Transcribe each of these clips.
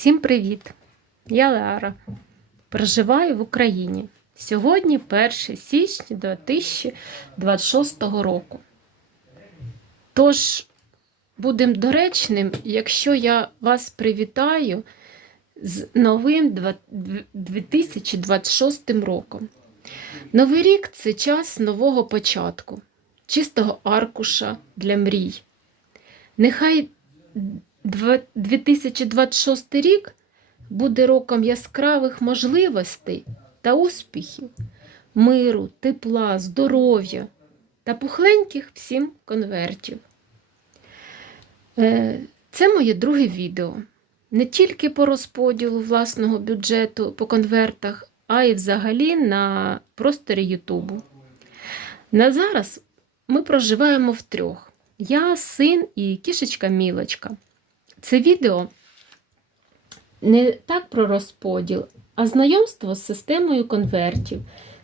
Всім привіт! Я Леара. Проживаю в Україні. Сьогодні 1 січня 2026 року. Тож, будемо доречним, якщо я вас привітаю з новим 2026 роком. Новий рік це час нового початку, чистого аркуша для мрій. Нехай 2026 рік буде роком яскравих можливостей та успіхів, миру, тепла, здоров'я та пухленьких всім конвертів. Е, Це моє друге відео. Не тільки по розподілу власного бюджету по конвертах, а й взагалі на просторі Ютубу. На зараз ми проживаємо втрьох. Я, син і кішечка Мілочка. Це відео не так про розподіл, а знайомство з системою конвертів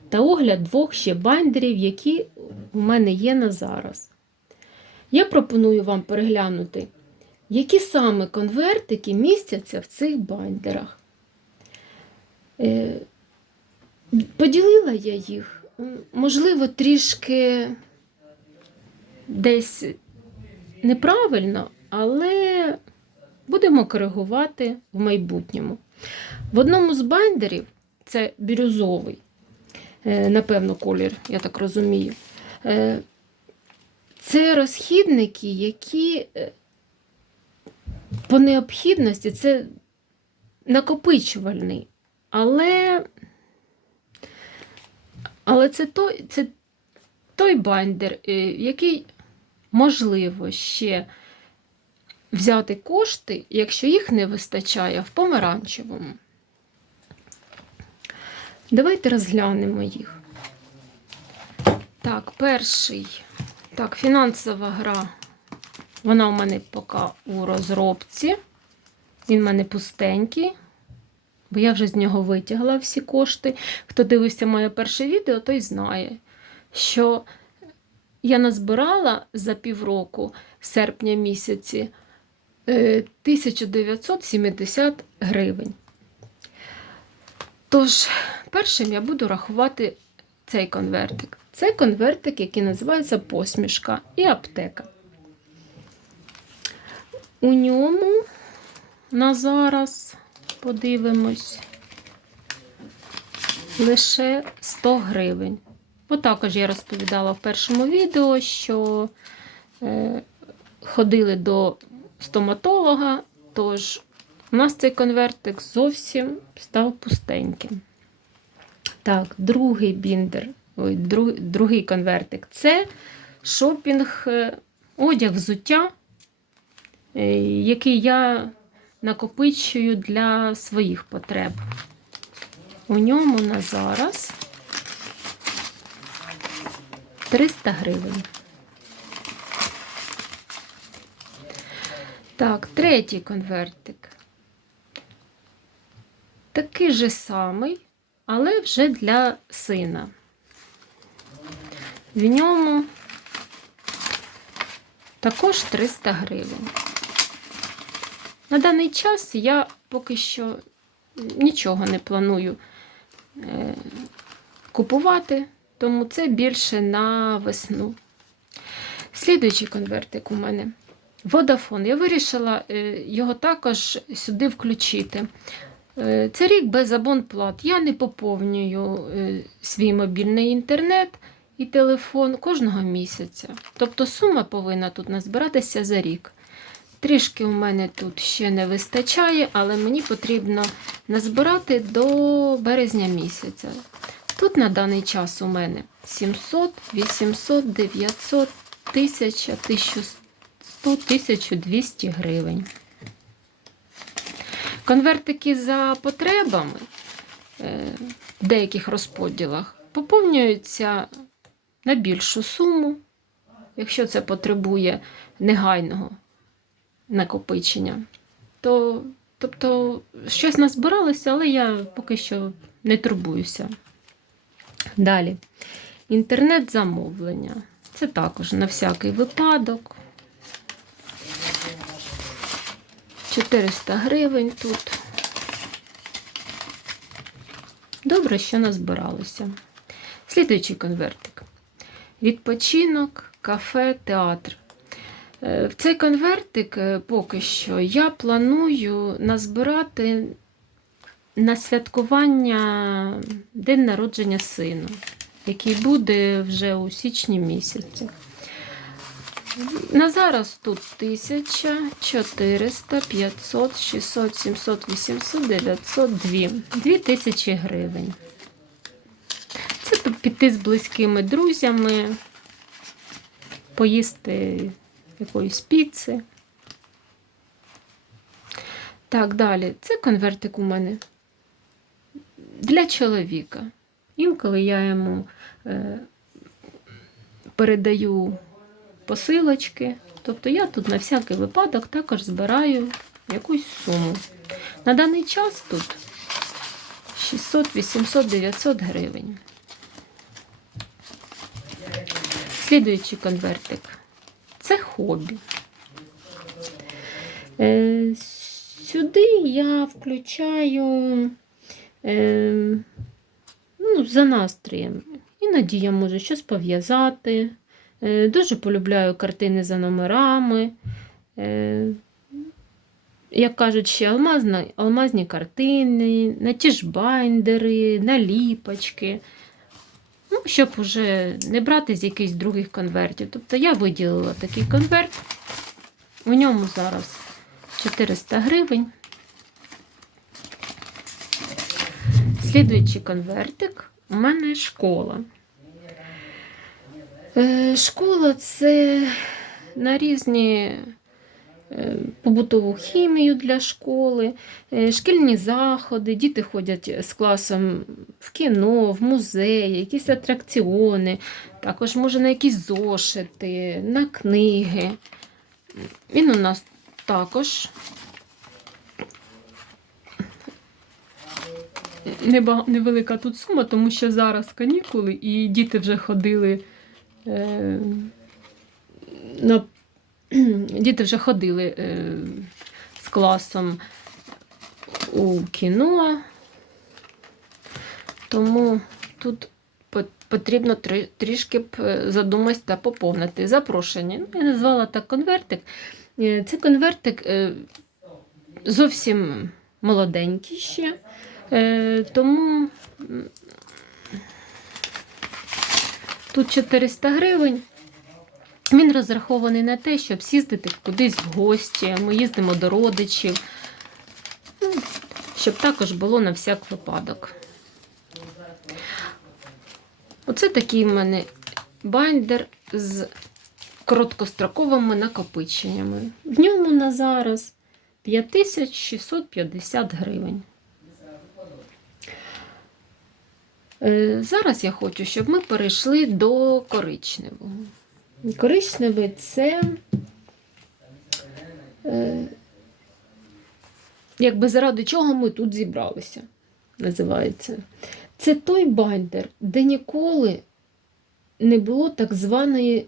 та огляд двох ще байндерів, які у мене є на зараз. Я пропоную вам переглянути, які саме конвертики містяться в цих байндерах. Е, Поділила я їх, можливо, трішки десь неправильно, але будемо коригувати в майбутньому. В одному з байндерів, це бірюзовий, е, напевно, колір, я так розумію. е, Це розхідники, які е, по необхідності це накопичувальний. Але, але це той, це той байндер, е, який можливо ще взяти кошти, якщо їх не вистачає в помаранчевому. Давайте розглянемо їх. Так, перший. Так, фінансова гра. Вона у мене поки у розробці. Він в мене пустенький, бо я вже з нього витягла всі кошти. Хто дивився моє перше відео, той знає, що я назбирала за півроку, серпня місяці, 1970 гривень. Тож, першим я буду рахувати цей конвертик. Це конвертик, який називається посмішка і аптека. У ньому на зараз подивимось лише 100 гривень. Бо також я розповідала в першому відео, що е, ходили до стоматолога, тож у нас цей конвертик зовсім став пустеньким. Так, другий біндер, ой, друг, другий конвертик це шопінг, е, одяг взуття, е, який я накопичую для своїх потреб. У ньому на зараз 300 гривень. Так, третій конвертик. Такий же самий, але вже для сина. В ньому також 300 гривень. На даний час я поки що нічого не планую е, купувати, тому це більше на весну. Слідуючий конвертик у мене. Водафон. Я вирішила е, його також сюди включити. Е, Це рік без абонплат. Я не поповнюю е, свій мобільний інтернет і телефон кожного місяця. Тобто сума повинна тут назбиратися за рік. Трішки у мене тут ще не вистачає, але мені потрібно назбирати до березня місяця. Тут на даний час у мене 700, 800, 900, 1000, 1100, 1200 гривень. Конвертики за потребами е, в деяких розподілах поповнюються на більшу суму, якщо це потребує негайного накопичення. То, тобто, щось назбиралося, але я поки що не турбуюся. Далі. Інтернет-замовлення. Це також на всякий випадок. 400 гривень тут. Добре, що назбиралося. Слідуючий конвертик. Відпочинок, кафе, театр. Е, в цей конвертик е, поки що я планую назбирати на святкування день народження сину, який буде вже у січні місяці. На зараз тут 1000, 400, 500, 600, 700, 800, 900, 2. 2000 гривень. Це піти з близькими друзями, поїсти якоїсь піци. Так, далі. Це конвертик у мене для чоловіка. Інколи я йому е, передаю посилочки. Тобто я тут на всякий випадок також збираю якусь суму. На даний час тут 600, 800, 900 гривень. Слідуючий конвертик. Це хобі. Е, сюди я включаю е, ну, за настроєм. Іноді я можу щось пов'язати. Е, Дуже полюбляю картини за номерами. Е, Як кажуть, ще алмазна, алмазні картини, на ті ж байндери, наліпочки. Ну, щоб уже не брати з якихось других конвертів. Тобто я виділила такий конверт. У ньому зараз 400 гривень. Слідуючий конвертик у мене школа. Е, Школа це на різні е, побутову хімію для школи, е, шкільні заходи, діти ходять з класом в кіно, в музеї, якісь атракціони, також може на якісь зошити, на книги. Він у нас також невелика тут сума, тому що зараз канікули і діти вже ходили. Е, на, діти вже ходили е, з класом у кіно, тому тут потрібно трішки е, задуматись та поповнити запрошення. Ну, я назвала так конвертик. Це конвертик зовсім молоденький ще, тому тут 400 гривень. Він розрахований на те, щоб з'їздити кудись в гості. Ми їздимо до родичів, Ну, щоб також було на всяк випадок. Оце такий в мене байндер з короткостроковими накопиченнями. В ньому на зараз 5650 гривень. Е, Зараз я хочу, щоб ми перейшли до коричневого. Коричневий це е, якби заради чого ми тут зібралися, називається. Це той байндер, де ніколи не було так званої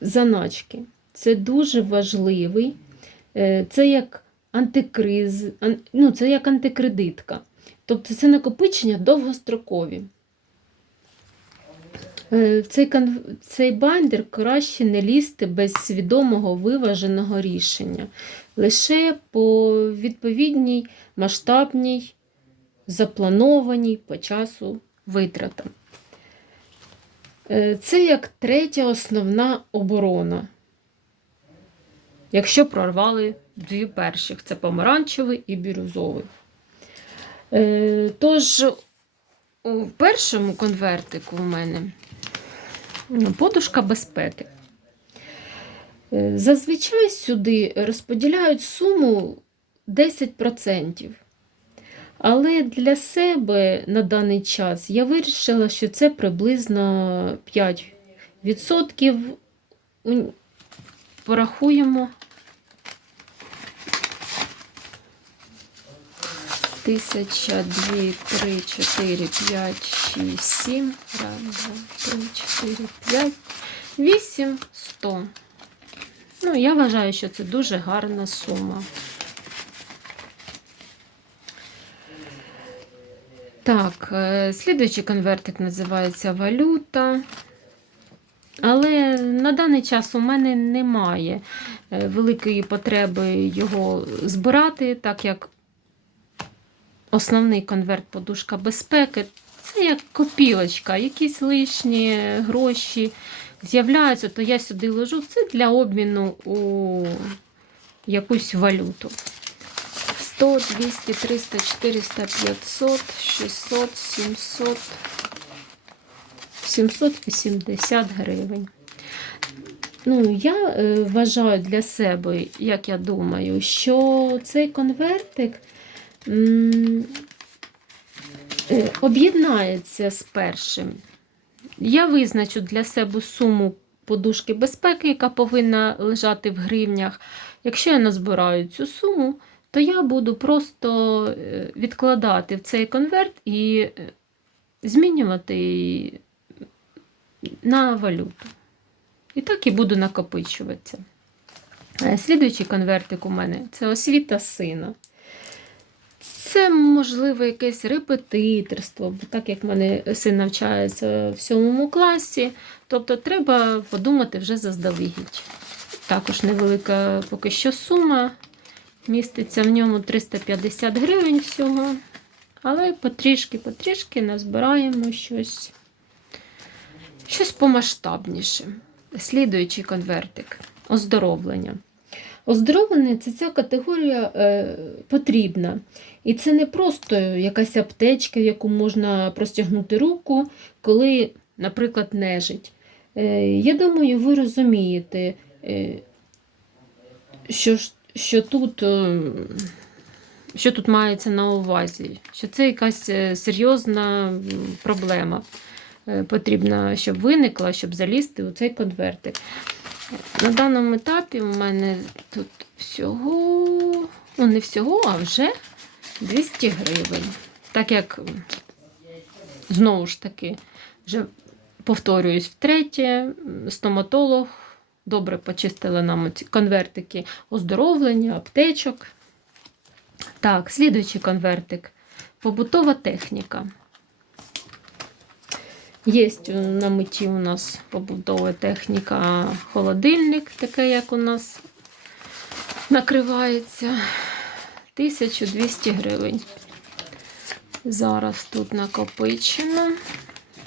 заначки. Це дуже важливий. Е, Це як антикриз, ну, це як антикредитка. Тобто це накопичення довгострокові. Е, цей, цей байндер краще не лізти без свідомого виваженого рішення. Лише по відповідній масштабній, запланованій по часу витратам. Е, Це як третя основна оборона. Якщо прорвали дві перших це помаранчевий і бірюзовий. Е, Тож, у першому конвертику у мене ну, подушка безпеки. Е, Зазвичай сюди розподіляють суму 10%. Але для себе на даний час я вирішила, що це приблизно 5%. Порахуємо. Тисяча, дві, три, чотири, п'ять, шість, сім. Раз, два, три, чотири, п'ять, вісім, сто. Ну, я вважаю, що це дуже гарна сума. Так, е, слідуючий конвертик називається валюта. Але на даний час у мене немає е, великої потреби його збирати, так як основний конверт подушка безпеки це як копілочка, якісь лишні гроші з'являються, то я сюди ложу. Це для обміну у якусь валюту. 100, 200, 300, 400, 500, 600, 700, 780 гривень. Ну, я е, вважаю для себе, як я думаю, що цей конвертик об'єднається з першим. Я визначу для себе суму подушки безпеки, яка повинна лежати в гривнях. Якщо я назбираю цю суму, то я буду просто е, відкладати в цей конверт і е, змінювати на валюту. І так і буду накопичуватися. Е, Слідуючий конвертик у мене це освіта сина. Це, можливо, якесь репетиторство, бо так як в мене син навчається в сьомому класі, тобто треба подумати вже заздалегідь. Також невелика поки що сума. Міститься в ньому 350 гривень всього. Але потрішки-потрішки назбираємо щось, щось помасштабніше. Слідуючий конвертик оздоровлення. Оздоровлення це ця категорія е, потрібна. І це не просто якась аптечка, в яку можна простягнути руку, коли, наприклад, нежить. Е, я думаю, ви розумієте, е, що, що, тут, що тут мається на увазі, що це якась серйозна проблема. Потрібна, щоб виникла, щоб залізти у цей конвертик. На даному етапі у мене тут всього, ну не всього, а вже 200 гривень. Так як, знову ж таки, вже повторююсь втретє, стоматолог добре почистила нам ці конвертики оздоровлення, аптечок. Так, слідуючий конвертик. Побутова техніка. Є на меті у нас побутова техніка, холодильник, такий, як у нас накривається. 1200 гривень. Зараз тут накопичено.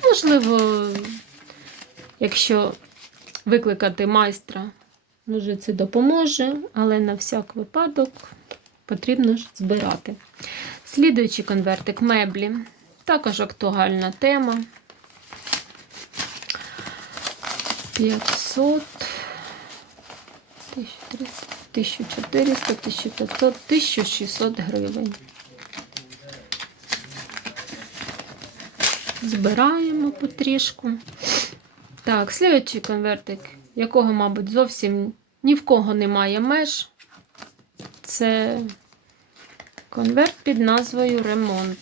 Можливо, якщо викликати майстра, може це допоможе, але на всяк випадок потрібно ж збирати. Слідуючий конвертик меблі. Також актуальна тема. 500, 1300, 1400, 1500, 1600 гривень. Збираємо потрішку. Так, слідуючий конвертик, якого, мабуть, зовсім ні в кого немає меж. Це конверт під назвою Ремонт.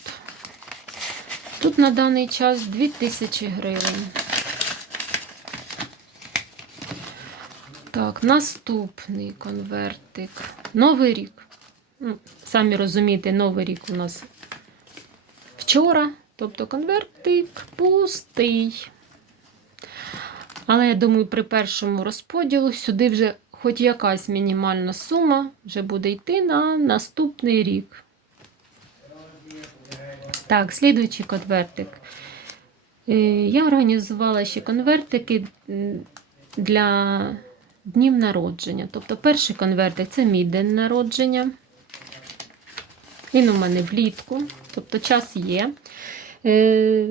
Тут на даний час 2000 гривень. Так, наступний конвертик. Новий рік. Ну, самі розумієте, новий рік у нас вчора. Тобто конвертик пустий. Але я думаю, при першому розподілу сюди вже хоч якась мінімальна сума вже буде йти на наступний рік. Так, слідуючий конвертик. Е, Я організувала ще конвертики для днів народження. Тобто перший конвертик це мій день народження. Він у мене влітку, тобто час є. Е,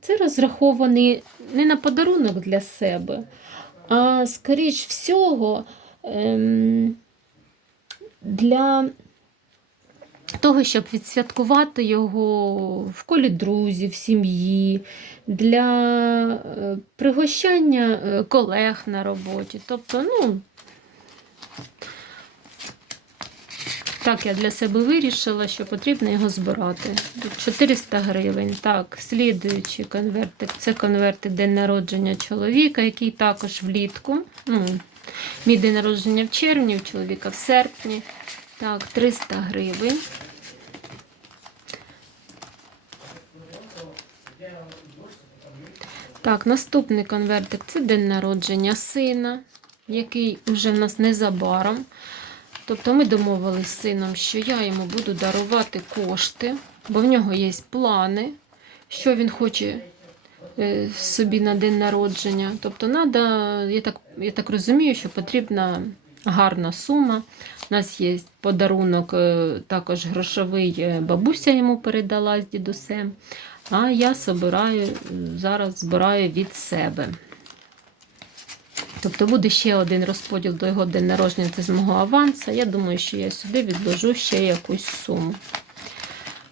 Це розрахований не на подарунок для себе, а скоріш всього ем, для того, щоб відсвяткувати його в колі друзів, сім'ї, для е, пригощання е, колег на роботі. Тобто, ну, так я для себе вирішила, що потрібно його збирати. 400 гривень. Так, слідуючий конвертик. Це конвертик день народження чоловіка, який також влітку. Ну, мій день народження в червні, у чоловіка в серпні. Так, 300 гривень. Так, наступний конвертик це день народження сина, який вже в нас незабаром. Тобто ми домовились з сином, що я йому буду дарувати кошти, бо в нього є плани, що він хоче е, собі на день народження. Тобто, надо, я, так, я так розумію, що потрібна гарна сума. У нас є подарунок, е, також грошовий, е, бабуся йому передала з дідусем. А я собираю, е, зараз збираю від себе. Тобто буде ще один розподіл до його день народження, це з мого аванса. Я думаю, що я сюди відложу ще якусь суму.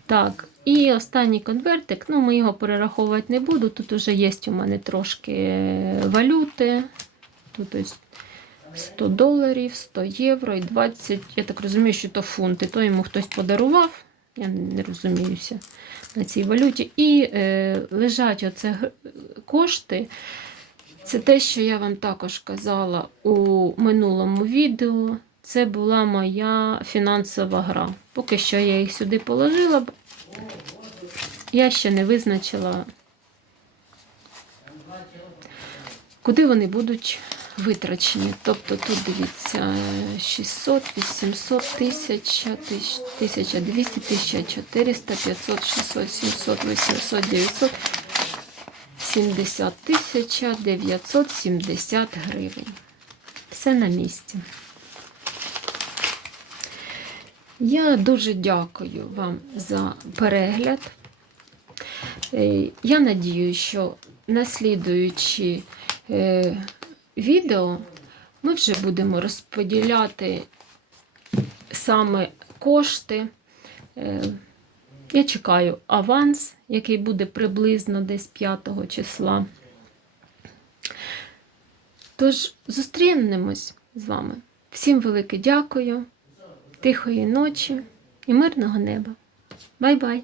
Так, і останній конвертик, ну, ми його перераховувати не буду. Тут вже є у мене трошки валюти. Тут ось 100 доларів, 100 євро і 20. Я так розумію, що то фунти. То йому хтось подарував. Я не розуміюся на цій валюті. І е, лежать оце кошти. Це те, що я вам також казала у минулому відео. Це була моя фінансова гра. Поки що я їх сюди положила, я ще не визначила, куди вони будуть витрачені. Тобто тут дивіться 600, 800, 1000, 1200, 1400, 500, 600, 700, 800, 900. 70 тисяча 970 гривень. Все на місці. Я дуже дякую вам за перегляд. Е, Я надію, що наслідуючи е, відео ми вже будемо розподіляти саме кошти. Е, я чекаю аванс, який буде приблизно десь 5 числа. Тож, зустрінемось з вами. Всім велике дякую, тихої ночі і мирного неба. Бай-бай!